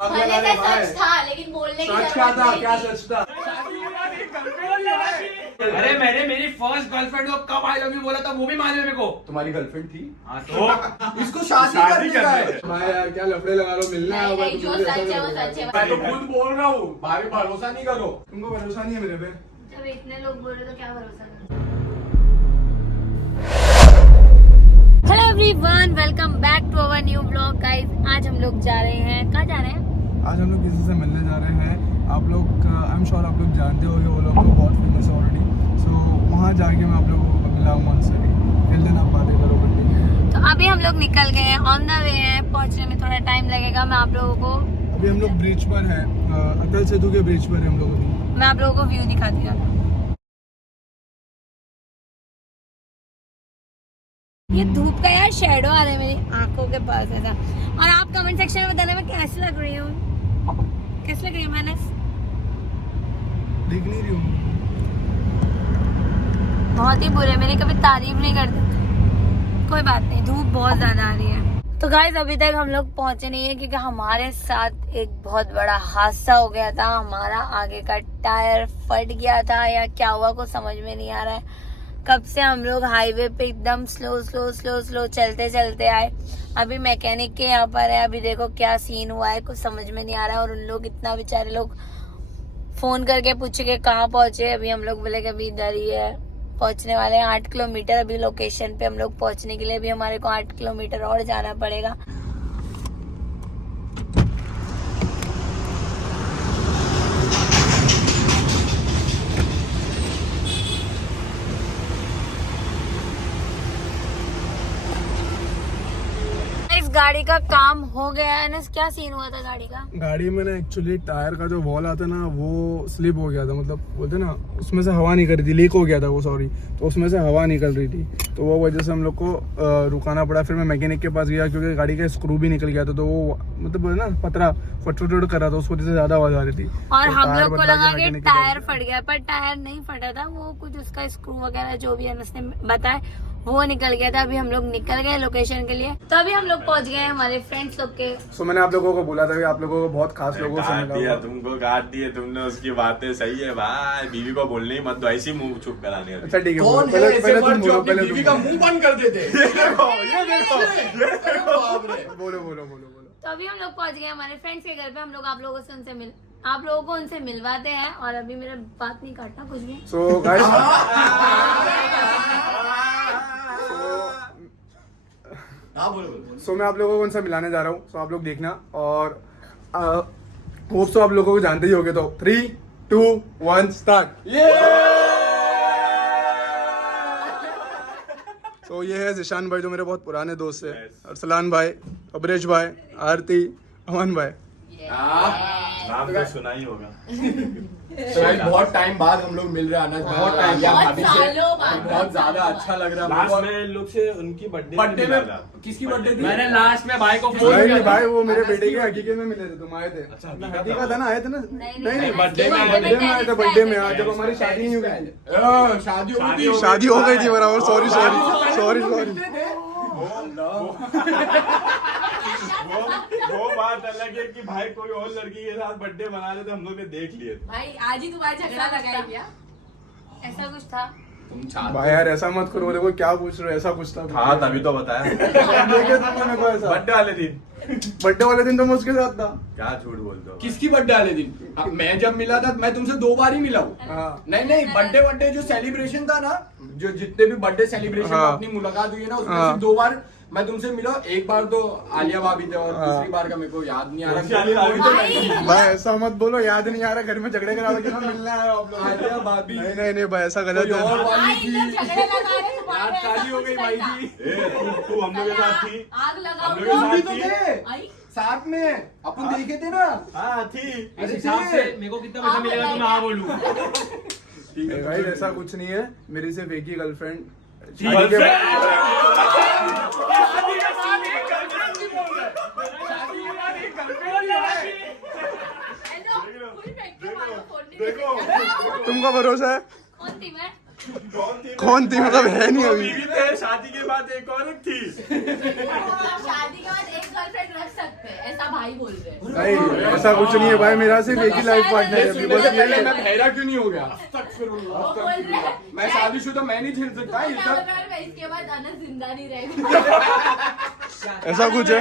भले से सच था लेकिन बोलने की जरूरत नहीं क्या थी। सच था? अरे मैंने मेरी फर्स्ट गर्लफ्रेंड को कब आई लव यू बोला था वो भी मालूम है मेरे को। तुम्हारी गर्लफ्रेंड थी? हाँ तो इसको शादी करने का है। भाई यार क्या लफड़े लगा लो, मिलना है। नहीं, जो सच है वो सच है। मैं तो खुद बोल रहा हूँ, भाई भरोसा नहीं करो। तुमको भरोसा नहीं है मेरे पे? जब इतने लोग बोल रहे तो क्या भरोसा करें। Hello everyone, welcome back to our new blog guys. आज हम लोग जा रहे हैं, कहाँ जा रहे हैं? आज हम लोग किसी से मिलने जा रहे हैं। आप लोग आई एम श्योर आप लोग जानते होंगे, वो लोग तो बहुत फेमस है ऑलरेडी। सो वहाँ जाके मैं आप लोगों को मिलाऊंगा उनसे भी। फिर दिन आप बातें करो कंटिन्यू। तो अभी हम लोग निकल गए हैं, ऑन द वे हैं। पहुँचने में थोड़ा टाइम लगेगा। मैं आप लोगों को अभी हम लोग ब्रिज पर हैं, अटल सेतु के ब्रिज पर हैं हम लोग अभी। मैं आप लोगों को व्यू दिखाती हूँ। ये धूप का यार शेडो आ रहा है मेरी आंखों के पास ऐसा। और आप कमेंट सेक्शन में बताना मैं कैसी लग रही हूँ, कैसी लग रही हूँ मैंने? दिख नहीं रही हूँ। बहुत ही बुरे, मेरी कभी तारीफ नहीं करते। कोई बात नहीं, धूप बहुत ज्यादा आ रही है। तो गाइस अभी तक हम लोग पहुंचे नहीं है क्योंकि हमारे साथ एक बहुत बड़ा हादसा हो गया था। हमारा आगे का टायर फट गया था या क्या हुआ कुछ समझ में नहीं आ रहा है। कब से हम लोग हाईवे पे एकदम स्लो चलते चलते आए। अभी मैकेनिक के यहाँ पर है। अभी देखो क्या सीन हुआ है, कुछ समझ में नहीं आ रहा है। और उन लोग इतना बेचारे लोग फोन करके पूछे कि कहाँ पहुंचे। अभी हम लोग बोले कि अभी इधर ही है, पहुंचने वाले हैं 8 किलोमीटर अभी लोकेशन पे हम लोग पहुंचने के लिए। अभी हमारे को 8 किलोमीटर और जाना पड़ेगा। गाड़ी का काम हो गया है ना? क्या सीन हुआ था गाड़ी का? गाड़ी में ना एक्चुअली टायर का जो वॉल आता है ना वो स्लिप हो गया था। मतलब बोलते ना उसमें से हवा निकल रही थी, लीक हो गया था वो, सॉरी। तो उसमें से हवा निकल रही थी, तो वो वजह से हम लोग को रुकाना पड़ा। फिर मैं मैकेनिक के पास गया क्योंकि गाड़ी का स्क्रू भी निकल गया था। तो वो मतलब ना पतरा फट कर रहा था, उस वजह से ज्यादा आवाज आ रही थी। और तो हम लोग को लगा कि मैकेनिक के टायर पास फट गया, पर टायर नहीं फटा था। वो कुछ उसका स्क्रू वगैरह जो भी है उसने बताया वो निकल गया था। अभी हम लोग निकल गए लोकेशन के लिए। तो अभी हम लोग पहुंच गए हमारे फ्रेंड्स लोग के। सो मैंने आप लोगों को बोला था कि आप लोगों को बहुत खास लोगों से मिला होगा। तुमको काट दिए तुमने, उसकी बातें सही है भाई। बीवी को बोलने ही मत दो, ऐसी मुंह चुप कराने। अच्छा ठीक है, कौन है पहले ऐसे तुम मर्द जो बोलो, अपनी पहले बीवी तुम का मुंह बंद कर देते? बोलो। तो अभी हम लोग पहुंच गए हमारे फ्रेंड्स के घर पे। हम लोग आप लोगों से आप लोगों को उनसे मिलवाते हैं। और अभी मेरा बात नहीं काटना कुछ भी। सो गाइस सो मैं आप लोगों को उनसे मिलाने जा रहा हूँ। सो आप लोग देखना। और होप सो आप लोगों को जानते ही होगे। तो 3, 2, 1 स्टार्ट। तो ये है जिशान भाई जो मेरे बहुत पुराने दोस्त है। अरसलान भाई, अबरेश भाई, आरती, अमन भाई। नाम तो सुना ही होगा। बहुत टाइम बाद हम लोग मिल रहे हैं अनस भाई। बहुत टाइम बहुत सालों बाद। बहुत ज्यादा अच्छा लग रहा है लास्ट हमको। में लोग से उनकी बर्थडे में किसकी बर्थडे थी? मैंने लास्ट में भाई को फोन नहीं किया नहीं था। भाई, वो मेरे बेटे के हकीकत में मिले थे, तुम आए थे। अच्छा, हकीकत था ना, आए थे ना? नहीं बर्थडे में बर्थडे में आए थे, बर्थडे में आए जब हमारी शादी नहीं हुई थी। शादी हो गई थी। शादी हो गई थी बराबर। सॉरी। वो बात अलग है कि भाई कोई और लड़की के साथ बर्थडे मना रहे थे, हम लोग ने देख लिए। भाई आज ही तुम्हारा झगड़ा लगा दिया, ऐसा कुछ था? तुम चाहते भाई यार ऐसा मत करो, देखो क्या पूछ रहे हो, ऐसा कुछ था। हाँ तभी तो बताया। बर्थडे वाले दिन, बर्थडे वाले दिन तो मैं उसके साथ था। क्या झूठ बोलते हो? किसकी बर्थडे वाले दिन? मैं जब मिला था मैं तुमसे 2 बार ही मिला हूँ। हाँ। नहीं बर्थडे जो सेलिब्रेशन था ना, जो जितने भी बर्थडे सेलिब्रेशन हाँ। अपनी मुलाकात हुई है ना, उसमें हाँ। सिर्फ 2 बार मैं तुमसे मिला। एक बार तो आलिया भाभी थे और दूसरी बार का मेरे को याद नहीं आ रहा। भाई ऐसा मत बोलो, याद नहीं आ रहा, घर में झगड़े करा के मिलने आए हो आप लोग। आलिया भाभी नहीं भाई ऐसा गलत कोई और है। वाली भाई, थी। इधर झगड़े लगा रहे तुम्हारे, रात काली हो गई भाई जी। तू हम लोग के साथ थी। आग लगाओ। हम लोग तुम भी तो थी। थे आई? साथ में, अपन देखे थे ना। हाँ थी। इस हिसाब से मेरे को कितना पैसा मिलेगा तो मैं हाँ बोलूँ। भाई ऐसा कुछ नहीं है, मेरी सिर्फ एक ही गर्लफ्रेंड। तुमको भरोसा है? कौन थी मैं? कौन थी मतलब है नहीं अभी। बीवी थे, शादी के बाद एक और थी। शादी के बाद एक गर्लफ्रेंड रख सकते हैं, ऐसा भाई बोल रहे हैं। भाई ऐसा कुछ नहीं है भाई, मेरा सिर्फ एक ही लाइफ पार्टनर है अभी, बस ये मैं है। बहरा क्यों नहीं हो गया? वो बोल रहे हैं मैं शादीशुदा मैं नहीं झेल सकता क्या इज्जत। बता रहे हैं, इसके बाद अनस जिंदा नहीं रहेगा। ऐसा कुछ है।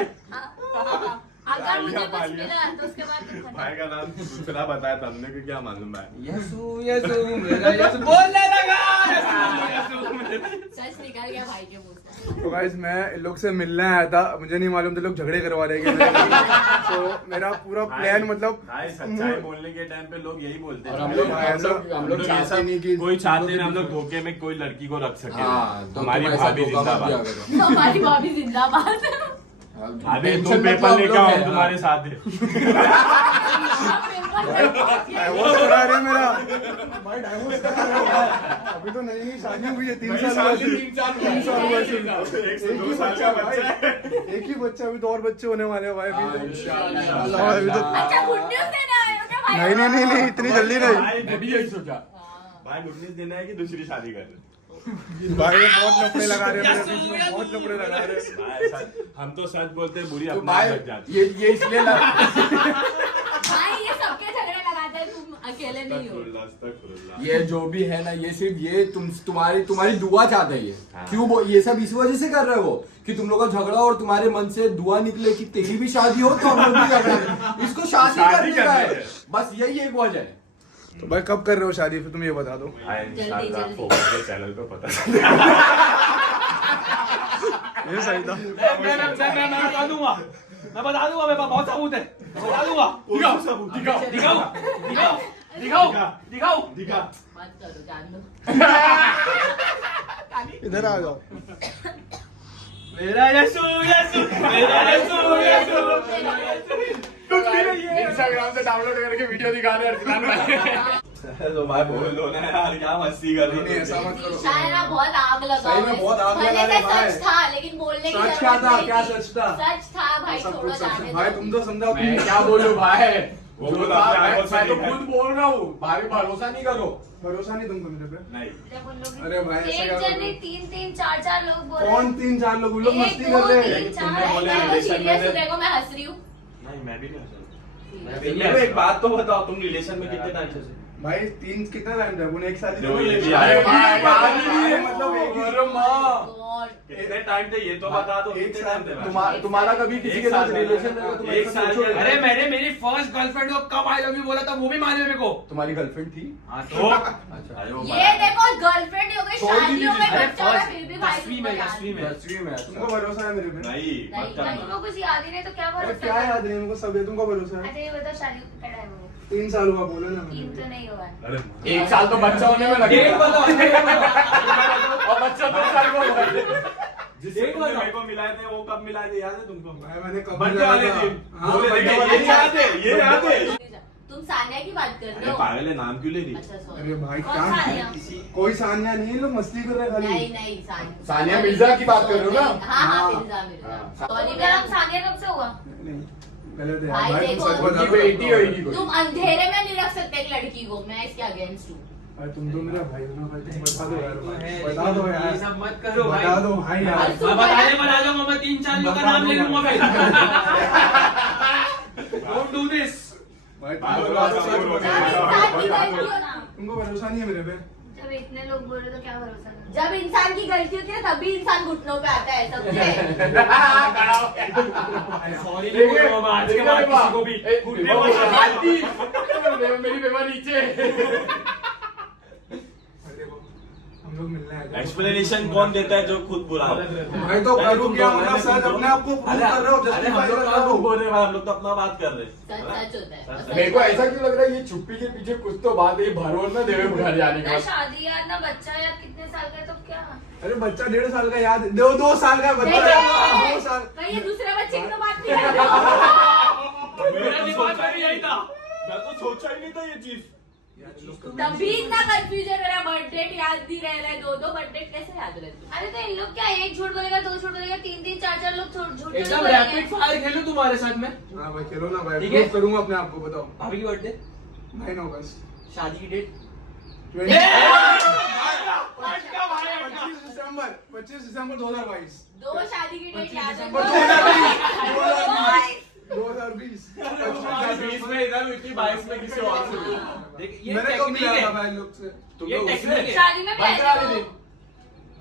अगर मुझे कुछ मिला तो उसके बाद तुम खत्म। भाई का नाम दूसरा बताया था हमने को, क्या मालूम भाई। यसु यसु मेरा यसु बोलने लगा। सच निकल गया भाई के मुंह से। तो गाइस मैं इन लोग से मिलने आया था, मुझे नहीं मालूम थे लोग झगड़े करवा रहे हैं। तो मेरा पूरा प्लान मतलब भाई सच्चाई बोलने के टाइम पे लोग यही बोलते हैं। और हम लोग चाहते नहीं कि कोई चाहते नहीं हम लोग धोखे में कोई लड़की को रख सके। हाँ, तो हमारी तुम ऐसा भाभी धोखा मत दिया जिंदाबाद। करो। हमारी भाभी जिंदाबाद। अभी टेंशन तुम मत पेपर लो, लेके हम आओ, लोग हम हैं। तुम्हारे साथ है। डाइवोर्स करा रहे हैं मेरा भाई, डाइवोर्स करा रहे हैं। अभी तो नहीं शादी हुई है, 3 साल हुआ है। 3 साल हुआ है। एक ही बच्चा भाई, एक ही बच्चा, अभी तो और बच्चे होने वाले हैं भाई अभी तो। इंशाल्लाह अभी तो अच्छा गुड न्यूज़ देने आए हो क्या भाई? नहीं इतनी जल्दी नहीं भाई मैं भी यही सोचा। भाई गुड न्यूज़ देना है कि दूसरी शादी कर रहे। भाई, ये बहुत लफड़े लगा रहे हैं मेरे बीच में, बहुत लफड़े लगा रहे हैं। भाई हम तो सच बोलते हैं, बुरी तो अपना भाई लग जाती ये इसलिए भाई ये सबके झगड़े लगाते हैं, तुम अकेले नहीं हो। है। ये जो भी है ना, ये सिर्फ ये तुम्हारी दुआ चाहता है ये। हाँ। क्यों वो ये सब इस वजह से कर रहे हो कि तुम लोग का झगड़ा और तुम्हारे मन से दुआ निकले कि तेरी भी शादी हो तो हम लोग भी झगड़ा करें। इसको शादी करने का है, है। बस यही एक वजह है। तो भाई कब कर रहे हो शादी, फिर तुम ये बता दो। इंशाल्लाह जल्दी। फोकस के चैनल पे पता ये सही था। मैं बता दूंगा, मेरे पास बहुत सबूत है, बता दूंगा। दिखाओ। मत करो, जान दो। इधर आ जाओ। मेरा यीशु मेरा यीशु। इंस्टाग्राम से डाउनलोड करके वीडियो दिखा रहे हैं। तो भाई बोल दो ना यार, क्या मस्ती कर रही नहीं, ऐसा मत करो। शायद ना बहुत आग लगा सही में बहुत आग भले लगा से रहे भाई। सच था लेकिन बोलने की सच जरूरत क्या था? नहीं क्या थी। सच था? सच था भाई, सब छोड़ो कुछ सच जाने है दो। भाई, तुम तो समझाओ। मैं क्या बोलूं भाई, वो जो खुद था, अपने मैं आंखों से मैं तो देखा है। खुद बोल रहा हूँ भाई, भरोसा नहीं करो। भरोसा नहीं तुमको मेरे पे? नहीं। जब उन लोग अरे भाई, ऐसा एक क्या जन करो? नहीं, 3 4 लोग बोल रहे कौन हैं। 3-4 लोग? उन लोग एक, मस्ती दो, कर रहे तीन, हैं। चार, तुमने बोला मैं तो रिलेशन सीरियस में देखो, मैं हंस रही हूँ। नहीं, मैं भी नहीं हंसा। Serious। एक बात तो बताओ, तुम रिलेशन में कितने टाइम से? भाई 3 कितना टाइम था? उन्हें 1 साल ही दो तो ये भी नहीं। आए। अरे भाई, भाई, मतलब एक ही- अरे माँ, God। कितने टाइम थे ये तो बता दो। एक कितने साल टाइम थे भाई? तुम्हारा कभी किसी एक के साथ साल रिलेशन में का- तुम एक ऐसा साल सोचोगे? का- अरे मैंने मेरी फर्स्ट गर्लफ्रेंड को कब आई लव यू बोला था वो भी मालूम है मेरे को। तुम्हारी गर्लफ्रेंड थी? हाँ तो अच्छा, आयो ये भाई। देखो गर्लफ्रेंड हो गई, छोड़ दी शादी हो दीजिए। गई, अरे बच्चा हो गया, फर्स्ट फिर भी भाई 10वीं तुमको में याद 10वीं में। 10वीं में। तुमको अच्छा, भरोसा है मेरे पे? नहीं मत नहीं, करना। तुमको कुछ याद ही नहीं तो क्या अरे भरोसा क्या करें? याद नहीं, उनको सब है, तुमको भरोसा है? अच्छा ये बताओ, शादी का टाइम हो गया? 3 साल हुआ, बोला ना 3 मैंने। तो नहीं हुआ है। अरे एक साल तो बच्चा होने में डेट लगेगा बताओ। और बच्चा 2 साल का हुआ है। जिससे तुमने मेरे को मिलाए थे वो कब मिलाए थे याद है तुमको? भाई, मैंने कब बर्थडे मिलाया वाले था? दिन। हाँ, बोले बर्थडे देखिए, वाले ये दिन। याद है, ये याद है। तुम सानिया की बात कर रहे अरे हो? पागल है, नाम क्यों ले रही? अच्छा अरे सॉरी। भाई कौन क्या सानिया? कोई सानिया नहीं है, लोग मस्ती कर रहे हैं नहीं खाली। नहीं सानिया। सानिया मिर्जा की बात कर रहे हो ना? हाँ हाँ, हाँ। मिर्जा मिर्जा। हाँ। सॉरी उनका नाम सानिया कब से हुआ? नहीं, गलत है यार भाई, भाई, तुम देखो, सच बता उनकी दो। बेटी होगी कोई। तुम अंधेरे में नहीं रख सकते एक लड़की को, मैं इसके अगेंस्ट हूँ। भाई तुम तो मेरा भाई हो ना भाई, तुम बता दो यार भाई, बता दो यार, ये सब मत करो भाई। बता दो भाई यार। मैं बताने बना जाऊंगा, मैं 3-4 लोगों का नाम ले लूंगा भाई। Don't do this। भाई बात तुमको बात भरोसा- बात जब बात इंसान की गलती हो ना, तुमको भरोसा नहीं है मेरे पे? जब इतने लोग बोल रहे तो क्या भरोसा करें? जब इंसान की गलती होती है तभी इंसान घुटनों पे आता है, समझे? सॉरी नहीं बोल रहा हूँ मैं आज के बाद किसी को भी। घुटने पर मेरी बेवा नीचे। भाई देखो, हम लोग मिलने आए थे। एक्सप्लेनेशन कौन देता है जो खुद बुरा हो? भाई तो करूँ क्या, मतलब सच अपने आप को प्रूव कर रहे हो, अरे हम जस्टिफाई लोग कर कहाँ रहे हो। बोल रहे हैं भाई, हम लोग तो अपना बात कर रहे हैं। सच सच होता है। सच- मेरे को ऐसा क्यों लग रहा है ये चुप्पी के पीछे कुछ तो बात है, ये भरोस ना देवे बुखार जाने ना का। शादी याद ना बच्चा याद, कितने साल का है तो क्या? अरे बच्चा 1.5 साल का याद, 2 साल का बच्चा है, 2 साल। कहीं ये दूसरे बच्चे की तो बात नहीं कर रहे हो। मेरा दिमाग में भी यही था। मैं तो सोचा ही नहीं था ये चीज। तभी इतना कंफ्यूजन, मेरा बर्थडे याद नहीं रह रहा है, 2 बर्थडे कैसे याद रहते? अरे तो इन लोग क्या, एक झूठ बोलेगा, 2 झूठ बोलेगा, 3 4 लोग झूठ एकदम रैपिड फायर खेलूं तुम्हारे साथ में। हाँ भाई खेलो ना भाई, ठीक है। प्रूव करूंगा अपने आप को, बताओ। भाभी की बर्थडे, 9 अगस्त शादी की डेट। 25 दिसंबर 2022। 2 शादी की डेट याद है? 2022। 2020 20 में इधर हुई थी, 22 में किसी और से हुई। देख ये मैंने कब टेक्निक मिला है, था भाई लोग से? तुम ये लोग टेक्निक है। शादी में भी बात करा ऐसे ली हो। थी।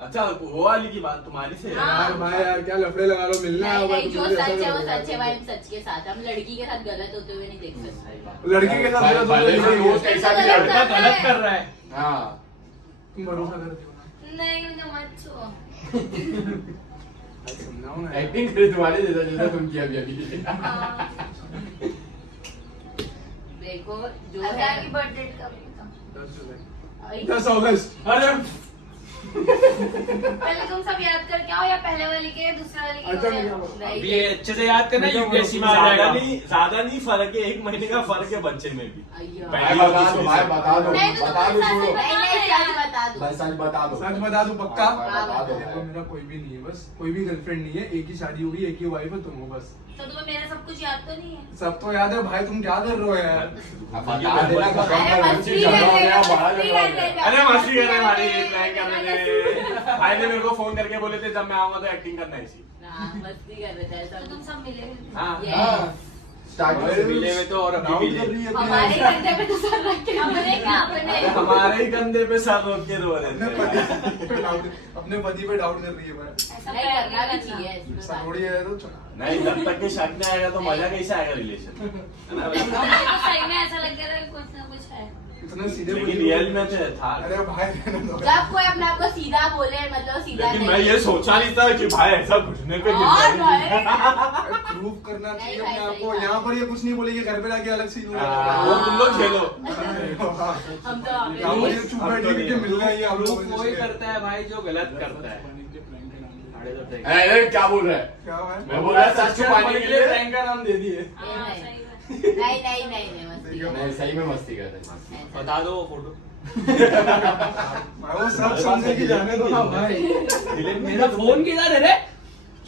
अच्छा वो वाली की बात तुम्हारी से है। यार भाई यार क्या लफड़े लगा लो, मिलना नहीं होगा नहीं, तो जो मुझे सच ऐसा है वो करोगे। सच है भाई, हम सच के साथ हैं। हम लड़की के साथ गलत होते हुए नहीं देख सकते। लड़के के साथ मेरा भले दोस्त से नहीं दोस्त है। कैसा भी गलत लड़का कर रहा गलत है। कर रहा है। हाँ तुम भरोसा करते हो ना? नहीं मुझे मत छुओ। भाई समझाओ ना यार। एक्टिंग करे तुम्हारे जैसा जैसा तुम किया अभी अभी। हाँ। देखो जो है अल्लाह की बर्थडे कब है? 10 जुलाई, आई- 10 अगस्त। अरे पहले तुम सब याद करके आओ, या पहले वाली के या दूसरे वाली के? अच्छा हो या- नहीं नहीं, अभी ये अच्छे से याद करना, यूपीएससी में आ ज्यादा जाएगा। नहीं फर्क है, 1 महीने का फर्क है बच्चे में भी। अय्यो। भाई, भाई बता दो, भाई बता दो, नहीं तो बता दो तुम्हारे छोड़ो। साथ नहीं नहीं, सच बता दो। भाई सच बता दो। सच बता दूं पक्का? हाँ, बता दो देखो मेरा कोई भी नहीं है, बस कोई भी गर्लफ्रेंड नहीं है, एक ही शादी होगी, एक ही वाइफ है, तुम हो बस। तो तुम्हें मेरा सब कुछ याद तो नहीं है? सब तो याद है भाई, तुम क्या कर रहे हो यार? अब बता देना खत्म अरे कर, मस्ती झगड़ा हो कर गया, रहे बड़ा मस्ती झगड़ा हो कर गया। रहे अरे मस्ती कर रहे भाई, प्रैंक कर रहे थे। भाई ने मेरे को फोन करके बोले थे जब मैं आऊंगा तो एक्टिंग करना है इसी। हाँ, मस्ती कर रहे थे ऐसा तो तुम सब मिले? हाँ Yes। हाँ, स्टार्टिंग बस मिले में तो और अभी डाउट भी कर रही है अपने हमारे आप कंधे पे तो सर रख के अपने क्या अपने? अरे हमारे ही कंधे पे सर रोक के रो रहे अपने थे। पति पे डाउट- अपने पति पे डाउट कर रही है भाई। ऐसा नहीं प्यार करना भी नहीं चाहिए इसमें ऐसा बात। थोड़ी है तो नहीं जब तक के शक नहीं आएगा तो मजा कैसे आएगा रिलेशन। मुझे तो सही में ऐसा लग रहा था कि कुछ ना कुछ है। इतना सीधे लेकिन बोली- रियल में तो था। अरे भाई रहने दो। जब कोई अपने आप को सीधा बोले मतलब सीधा लेकिन नहीं। मैं ये सोचा नहीं था कि भाई ऐसा घुसने पे गिर और जाएगी। भाई प्रूव करना चाहिए नहीं भाई, अपने आप सही को। बात। यहाँ पर ये कुछ नहीं बोलेगी, घर पे जाके अलग सीन वो तुम लोग खेलो। हम तो यहाँ पर ये चुप बैठ के मिल रहा है ये आप लोगों प्रूफ वही करता है भाई जो गलत करता है। अरे क्या बोल रहा है? क्या है? मैं बोल रहा सच छुपाने के लिए प्रैंक का नाम दे दिए। हाँ, नहीं। सही बात। नहीं नहीं नहीं नहीं मस्ती नहीं सही में मस्ती कर रहे हैं। बता दो वो फोटो। भाई वो सब समझे कि जाने दो ना भाई। मेरा फोन किधर है रे?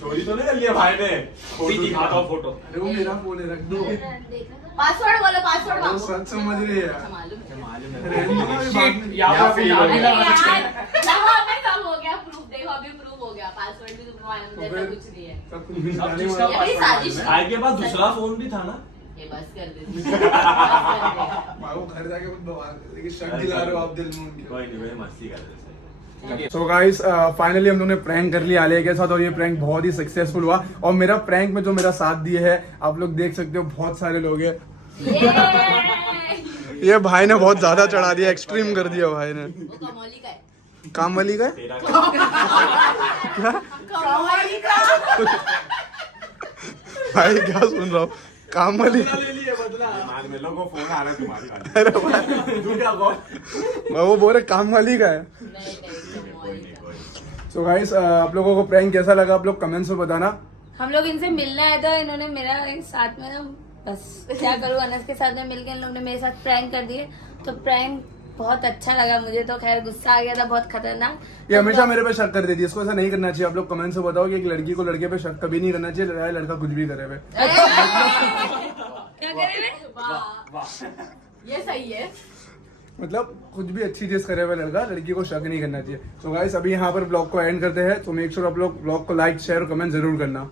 चोरी तो नहीं कर लिया भाई ने? अभी दिखाता हूँ फोटो। अरे वो मेरा फोन है, रख दो। देखना था। पासवर्ड बोलो, पासवर्ड वो मांगो। सच समझ रही है यार। मालूम है। रहने दो ना, अभी बाद में- यहाँ या पे फिर- नाम ही अरे लगा यार, सकते हैं। यहाँ पे सब हो गया प्रूफ। देखो अभी प्रूफ हो गया, पासवर्ड भी तुमको मालूम तो जैसा फिर कुछ नहीं है। सब कुछ मिल जाने जिसका वाला। ये भी साजिश है। भाई के पास दूसरा फोन भी था ना? ये बस कर दे। भाई वो घर जाके कुछ बवाल लेकिन शक दिला रहे हो आप दिल में उनके। कोई नहीं, मैं मस्ती कर रहे थे। सो गाइस फाइनली हम लोगों ने प्रैंक कर लिया आलिया के साथ, और ये प्रैंक बहुत ही सक्सेसफुल हुआ। और मेरा प्रैंक में जो मेरा साथ दिए है आप लोग देख सकते हो, बहुत सारे लोग हैं। ये भाई ने बहुत ज्यादा चढ़ा दिया, एक्सट्रीम कर दिया भाई ने। वो कमौली का है। काम वाली का है? तेरा कमौली का। भाई क्या सुन रहा हूँ, काम वाली। दिमाग में लोगों को फोन आ रहा है तुम्हारी वाली। अरे भाई तू क्या बोल? मैं वो बोल रहे काम वाली का है। नहीं नहीं कमौली का। सो गाइस आप लोगों को प्रैंक कैसा लगा आप लोग कमेंट्स में बताना। हम लोग इनसे मिलने आए थे, इन्होंने मेरा साथ में ना बस क्या करूँ, अनस के साथ में मिलके इन लोग ने मेरे साथ प्रैंक कर दिए। तो प्रैंक बहुत अच्छा लगा मुझे, तो खैर गुस्सा आ गया था बहुत खतरनाक। ये हमेशा मेरे पे शक कर देती है, इसको ऐसा नहीं करना चाहिए। आप लोग कमेंट्स में बताओ कि एक लड़की को लड़के पे शक कभी नहीं करना चाहिए, चाहे लड़का कुछ भी करे हुए। क्या करे वे? वाह ये सही है। मतलब कुछ भी अच्छी चीज करे हुए लड़का लड़की को शक नहीं करना चाहिए। सो गाइस अभी यहाँ पर ब्लॉग को एंड करते हैं, तो मेक श्योर आप लोग ब्लॉग को लाइक शेयर और कमेंट जरूर करना।